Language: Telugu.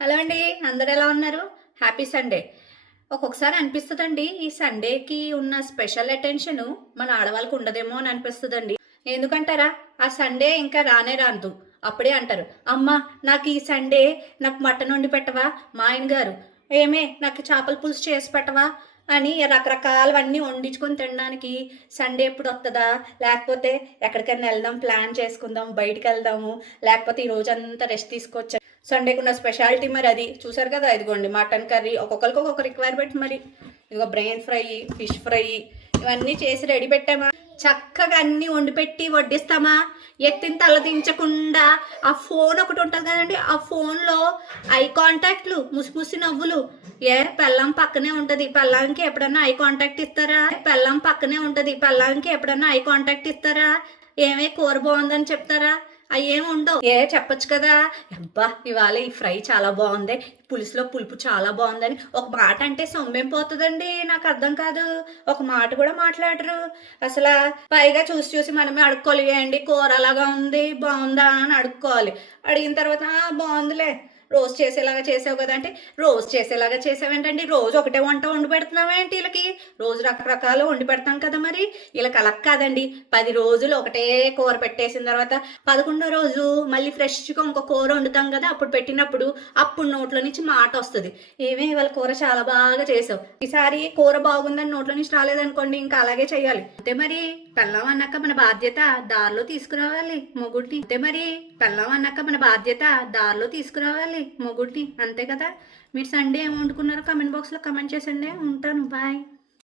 హలో అండి. అందరూ ఎలా ఉన్నారు? Happy Sunday. ఒక్కొక్కసారి అనిపిస్తదండి, ఈ సండేకి ఉన్న స్పెషల్ అటెన్షను మన ఆడవాళ్ళకి ఉండదేమో అని అనిపిస్తదండి. ఎందుకంటారా? ఆ సండే ఇంకా రానే రాదు. అప్పుడే అంటారు, "అమ్మ నాకు ఈ సండే నాకు మటన్ వండి పెట్టవా?" మా ఆయన గారు, "ఏమే నాకు చేపల పులుసు చేసి పెట్టవా?" అని రకరకాలవన్నీ వండించుకొని తినడానికి సండే ఎప్పుడొత్తదా? లేకపోతే ఎక్కడికైనా ఎళ్దాం ప్లాన్ చేసుకుందాం, బయటికెళ్దాము, లేకపోతే ఈ రోజంతా రెస్ట్ తీసుకోవచ్చా సండేకున్న స్పెషాలిటీ మరి అది. చూసారు కదా! ఇదిగోండి మటన్ కర్రీ ఒక్కొక్కరికి ఒక్కొక్క రిక్వైర్మెంట్ మరి. ఇదిగో బ్రెయిన్ ఫ్రై, ఫిష్ ఫ్రై ఇవన్నీ చేసి రెడీ పెట్టామా, చక్కగా అన్నీ వండిపెట్టి వడ్డిస్తామా, ఎత్తిన తల దించకుండా ఆ ఫోన్ ఒకటి ఉంటుంది కదండి, ఆ ఫోన్లో ఐ కాంటాక్ట్లు, ముసి ముసి నవ్వులు. పెళ్ళాం పక్కనే ఉంటుంది, పెళ్ళాంకి ఎప్పుడన్నా ఐ కాంటాక్ట్ ఇస్తారా? పెళ్ళాం పక్కనే ఉంటుంది, పెళ్ళాంకి ఎప్పుడన్నా ఐ కాంటాక్ట్ ఇస్తారా? ఏమే కూర బాగుందని చెప్తారా? అయ్యేమి ఉండవు. చెప్పొచ్చు కదా! అబ్బా! ఇవాళ ఈ ఫ్రై చాలా బావుందే, పులుసులో పులుపు చాలా బావుందని ఒక మాట అంటే సొమ్మేం పోతదండి? నాకర్థం కాదు. ఒక మాట కూడా మాట్లాడరు. అసలా పైగా చూసి చూసి మనమే అడుక్కోవాలి. ఏండి కూర అలాగా ఉంది, బావుందా అని అడుక్కోవాలి. అడిగిన తర్వాత బావుందిలే. రోజు చేసేలాగా చేసావు కదా! అంటే రోజు చేసేలాగా చేసావేంటండి? రోజు ఒకటే వంట వండి పెడుతున్నావేంటి ఈళ్ళకి? రోజు రకరకాలు వండి పెడతాం కదా మరి! ఈళ్ళకి అలా కాదండి. 10 రోజులు ఒకటే కూర పెట్టేసిన తర్వాత 11వ రోజు మళ్ళీ ఫ్రెష్‌గా ఇంకో కూర వండుతాం గదా! అప్పుడు పెట్టినప్పుడు, అప్పుడు నోట్లో నుంచి మాటొస్తది. "ఏమే ఇవాళ కూర చాలా బాగా చేసావు." ఈసారి కూర బాగుందని నోట్లో నుంచి రాలేదనుకోండి, ఇంకా అలాగే చేయాలి. అంతే మరి. పెళ్ళాం అన్నాక మన బాధ్యత దారిలో తీసుకురావాలి మొగుడిని. అంతే మరి. పెళ్ళాం అన్నాక మన బాధ్యత దారిలో తీసుకురావాలి మొగుడిని. అంతే కదా! మీరు సండే ఏం వండుకున్నారో కామెంట్ బాక్స్‌లో కామెంట్ చేసండి. ఉంటాను. బాయ్.